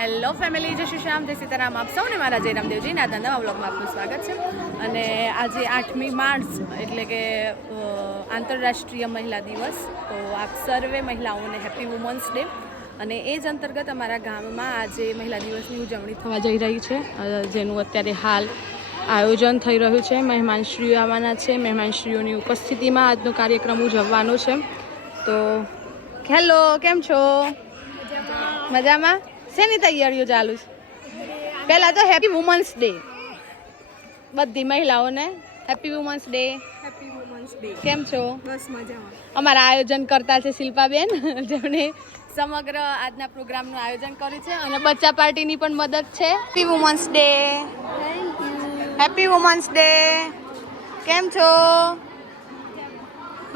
Hello family, જય શ્રી શ્યામ, જય સીતારામ. આપ સૌને મારા જય રામદેવજીના નવા વ્લોગમાં આપનું સ્વાગત છે. અને આજે 8મી માર્ચ એટલે કે આંતરરાષ્ટ્રીય મહિલા દિવસ. તો આપ સર્વે મહિલાઓને હેપી વુમન્સ ડે. અને એ જ અંતર્ગત અમારા ગામમાં આજે મહિલા દિવસની ઉજવણી થવા જઈ રહી છે, જેનું અત્યારે હાલ આયોજન થઈ રહ્યું છે. મહેમાનશ્રીઓ આવવાના છે. મહેમાનશ્રીઓની ઉપસ્થિતિમાં આજનો કાર્યક્રમ ઉજવવાનો છે. તો હેલો, કેમ છો? મજામાં. શેની તૈયારીઓ ચાલુ છે? પહેલાં તો હેપી વુમન્સ ડે, બધી મહિલાઓને happy women's day. Happy women's day. કેમ છો? બસ મજામાં. અમારા આયોજન કરતા છે શિલ્પાબેન, જેમણે સમગ્ર આજના પ્રોગ્રામનું આયોજન કર્યું છે, અને બચ્ચા પાર્ટીની પણ મદદ છે. Happy women's day. Happy women's day. કેમ છો?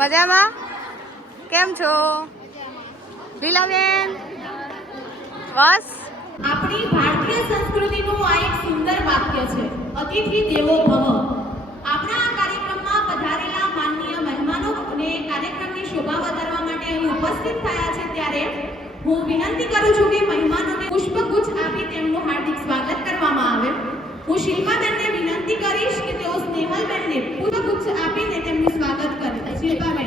મજામાં. કેમ છો લીલાબેન? બસ. આપણી ભારતીય સંસ્કૃતિનું આ એક સુંદર વાક્ય છે, અતિથિ દેવો ભવ. આપણા આ કાર્યક્રમમાં પધારેલા માનનીય મહેમાનો અને કાર્યક્રમની શોભા વધારવા માટે અહીં ઉપસ્થિત થયા છે, ત્યારે હું વિનંતી કરું છું કે મહેમાનોને પુષ્પગુચ્છ આપી તેમનું હાર્દિક સ્વાગત કરવામાં આવે. હું શિલ્પાબેનને વિનંતી કરીશ કે તેઓ સ્નેહલબેનને પુષ્પગુચ્છ આપીને તેમનું સ્વાગત કરે. શિલ્પાબેન.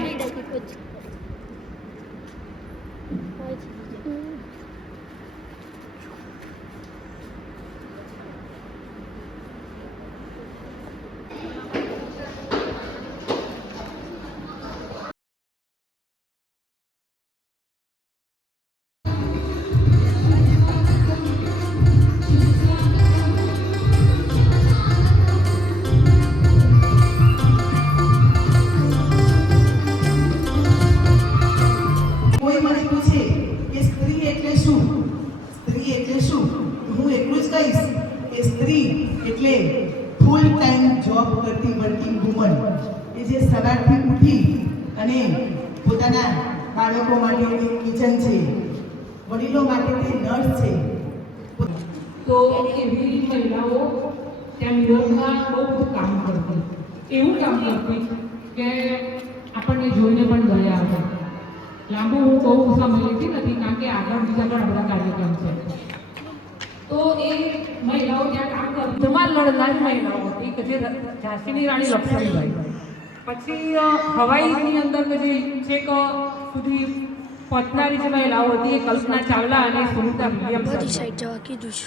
ફૂલ ટાઈમ જોબ કરતી વર્કિંગ વુમન કે જે સવારથી ઉઠી અને પોતાના બાળકો માટે કિચન છે, વડીલો માટે તે નર્સ છે. તો એવી મહિલાઓ ત્યાં મિરરમાં બહુ બધું કામ કરતી, એવું કામ કરતી કે આપણને જોઈને પણ દયા આવે. લાંબુ હું બહુ સમય લેતી નથી, કારણ કે આગળ બીજા પણ બધા કાર્યક્રમ છે. તો એ મહિલાઓ ત્યાં કામ કરતી. ધમાલ લડનારી મહિલાઓ હતી કે જે ઝાંસીની રાણી લક્ષ્મીબાઈ, પછી હવાઈની અંદર જે છેક સુધી પહોંચનારી જે મહિલાઓ હતી એ કલ્પના ચાવલા અને સુનિતા વિલિયમ્સ. સાઈડ જવા કીધું છે.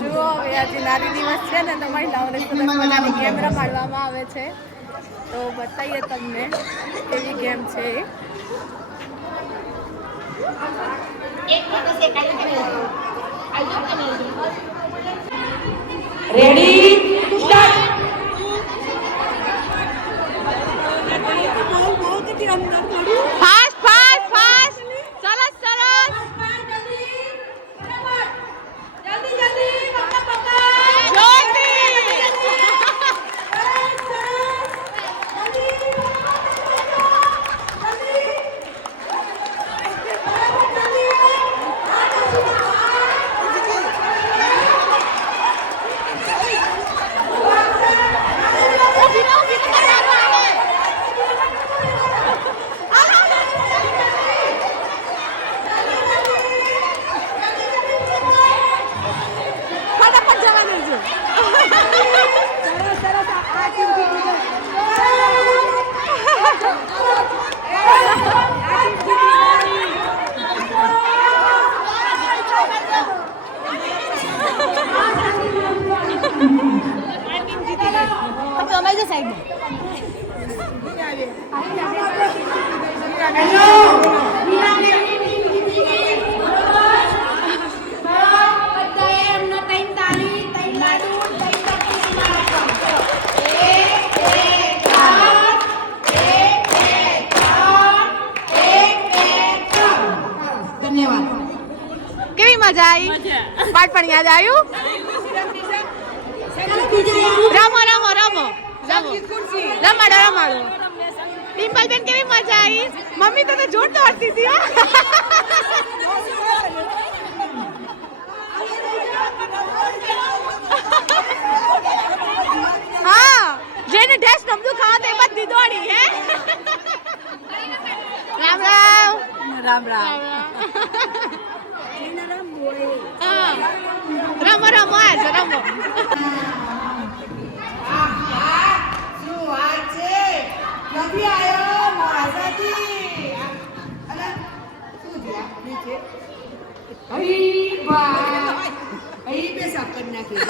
જુઓ, હવે આજે નારી દિવસ છે ને, તો મહિલાઓને સરસ મજાની ગેમ રમાડવામાં આવે છે. તો બતાવીએ તમને કેવી ગેમ છે. Ready start. Fast fast fast. સરસ સરસ. કેવી મજા આવી? પાઠ પણ યાદ આવ્યું? રમો રમો રમો રમો રમાડો રમાડો. ડિમ્પલબેન કેવી મજા આવી? મમ્મી તો જોર દોડતી હતી. હા, જેને ઢેસ નમતું ખાવા તે બધી દોડી. હે રામ રામ રામ રામ. રમો રમો આજ રમો. નથી આવ્યો મોરાસાથી. અલા શું થયા નીચે? અહી બા અહી બે સાફ કરી નાખી.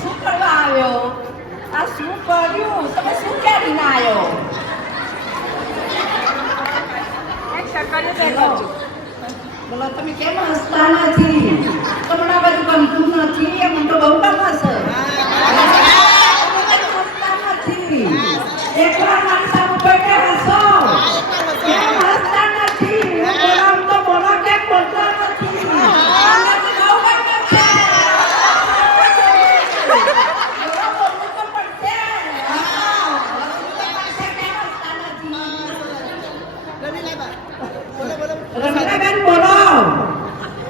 શું કરવા આવ્યો? આ શું કર્યું? તમે શું કરીને આવ્યો? બોલો તમે કેમ હસતા નથી? તમને બધું ગમતું નથી? એ મને તો બહુ ગમે છે. એકવાર મારી સામે બેઠે હસો. કેમ હસતા નથી? બોલાવ તો બોલો, કેમ બોલતા નથી? મને તો બહુ ગમે છે. બોલો, બોલવું તો પડશે. રમીલાબેન બોલો,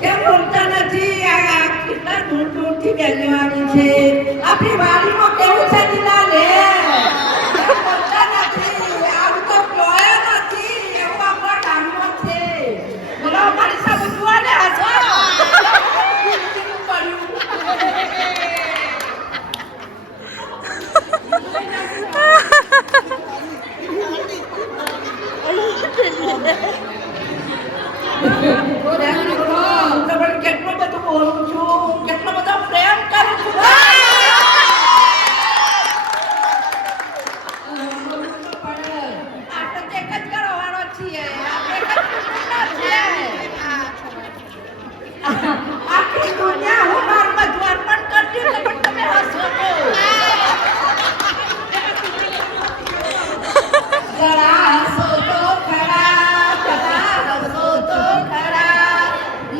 કેમ બોલતા નથી? આ કેટલા દૂર દૂરથી બેસી આવી છે. આપણી વાડીમાં કેવું છે દીલા લે? કેમ બોલતા નથી? આવું તો જોયો નથી. એવું આપણા ગામમાં છે. બોલો, મારી સામે જુઓ ને હસો. કેટલો બધું બોલું છું, કેટલો બધો પ્રેમ કરું છું. આપણે તો એક જ કરવાનો છીએ. આખી દુનિયા હું મારું બધું અર્પણ કરતી છું, પણ તમે હસો છો. જરા હસો તો ખરા, જરા હસો તો ખરા.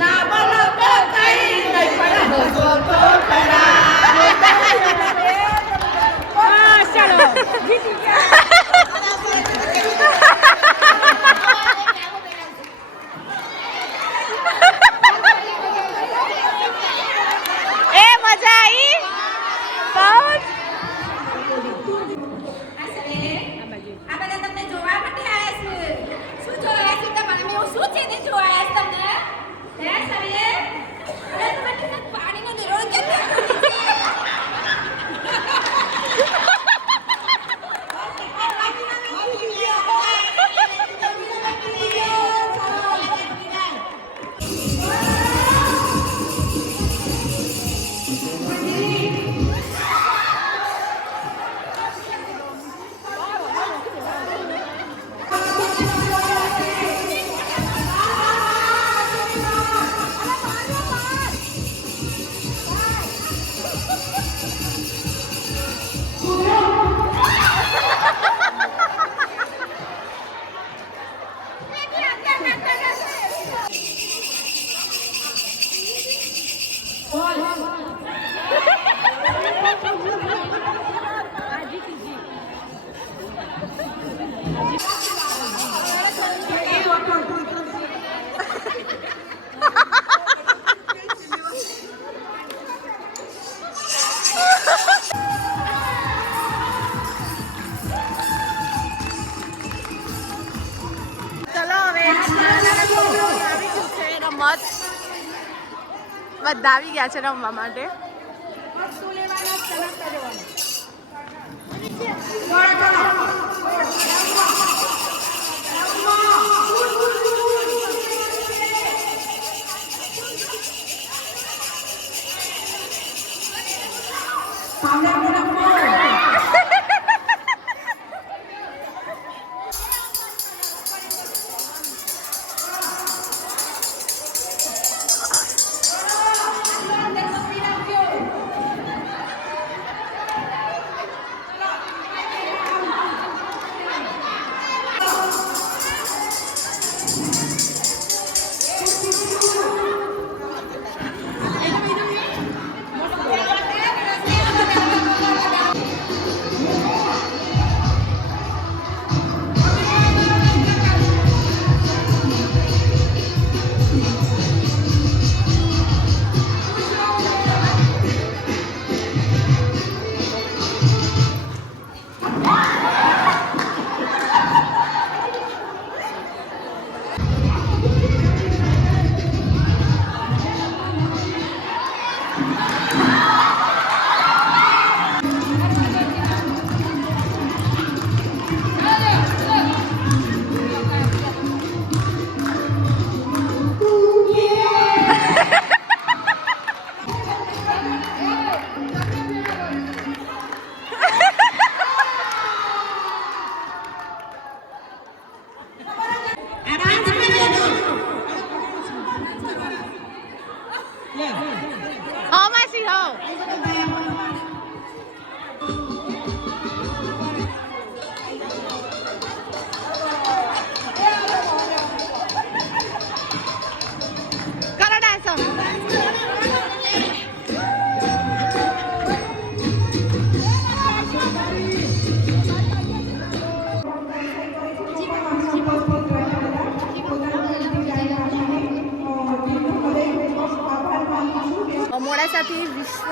ના બોલો તો કઈ નહીં, પણ હસો તો ખરા. ચલો જીતી ગયા. એ મજા આવી બહુ જ. આ બધા તમને જોવા માટે આવ્યા છે. શું જોયા છે તમારે? મેં એવું શું છે ને જોયા છે તમને? હે સરીએ? અરે તમારે પાણીનો નિરોળ કેમ નીકળી છે? બધા આવી ગયા છે રમવા માટે. ચલો અબડાસાથી વિશ્વ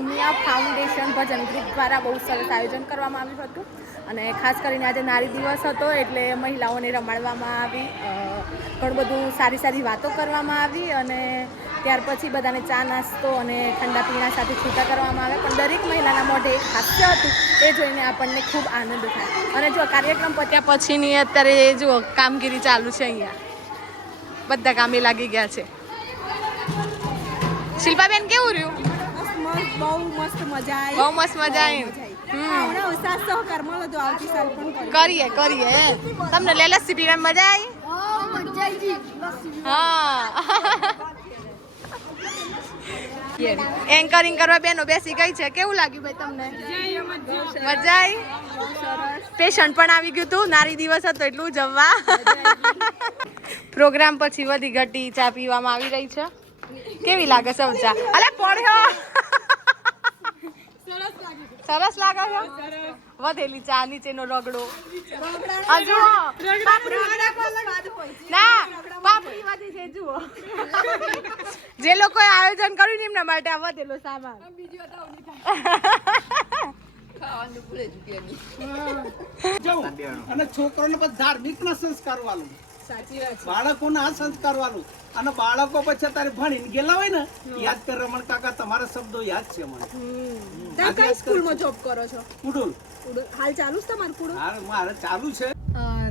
ઉમિયા ફાઉન્ડેશન ભજન ગ્રુપ દ્વારા બહુ સરસ આયોજન કરવામાં આવ્યું હતું અને ખાસ કરીને આજે નારી દિવસ હતો એટલે મહિલાઓને રમાડવામાં આવી, ઘણું બધું સારી સારી વાતો કરવામાં આવી અને ત્યાર પછી બધાને ચા નાસ્તો અને ઠંડા પીણા સાથે છૂટા કરવામાં આવે, પણ દરેક મહિલાના મોઢે એક હાસ્ય હતું એ જોઈને આપણને ખૂબ આનંદ થાય. અને જો કાર્યક્રમ પત્યા પછીની અત્યારે જુઓ કામગીરી ચાલુ છે, અહીંયા બધા કામે લાગી ગયા છે. શિલ્પાબેન કેવું રહ્યું? બહુ મસ્ત મજા આવી. બહુ મસ્ત મજા આવી. હમણાં સાથ સહકાર મળે તો આવતી સાલ પણ કરીએ તમને લસ્સી પીવાની મજા આવી? હા. એન્કરિંગ કરવા બેનો બેસી ગઈ છે. કેવું લાગ્યું ભાઈ તમને? મજા આવી? પેશન્ટ પણ આવી ગયું હતું, નારી દિવસ હતો એટલું જમવા. પ્રોગ્રામ પછી વધી ઘટી ચા પીવામાં આવી રહી છે. કેવી લાગે સૌ ચા? અલે પડ્યો. સરસ લાગે છે. વધેલી ચા નીચેનો રગડો. હજુ ના પાપડી વધી છે જુઓ. જે લોકોએ આયોજન કર્યું ને એમના માટે આ વધેલો સામાન. અને છોકરોને પણ ધાર્મિક ના સંસ્કાર વાળું, બાળકોને આ સંસ્કાર વાળું. અને બાળકો પછી તારે ભણીને ગયેલા હોય ને, યાદ કર રમણ કાકા તમારા શબ્દો યાદ છે મને. કઈ સ્કૂલમાં જોબ કરો છો? કુડુલ. હાલ ચાલુ છે તમારું કુડુલ? હા, મારે ચાલુ છે.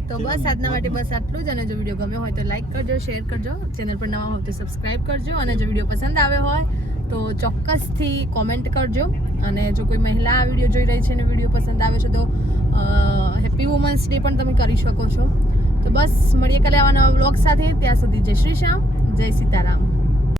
તો બસ આજના માટે બસ આટલું જ. અને જો વિડીયો ગમ્યો હોય તો લાઈક કરજો, શેર કરજો, ચેનલ પર નવા હોય તો સબસ્ક્રાઈબ કરજો અને જો વિડીયો પસંદ આવ્યો હોય તો ચોક્કસથી કોમેન્ટ કરજો. અને જો કોઈ મહિલા આ વિડીયો જોઈ રહી છે અને વિડીયો પસંદ આવે છે તો હેપી વુમન્સ ડે પણ તમે કરી શકો છો. તો બસ મળીએ કાલે આવા નવા વ્લોગ સાથે. ત્યાં સુધી જય શ્રી શ્યામ, જય સીતારામ.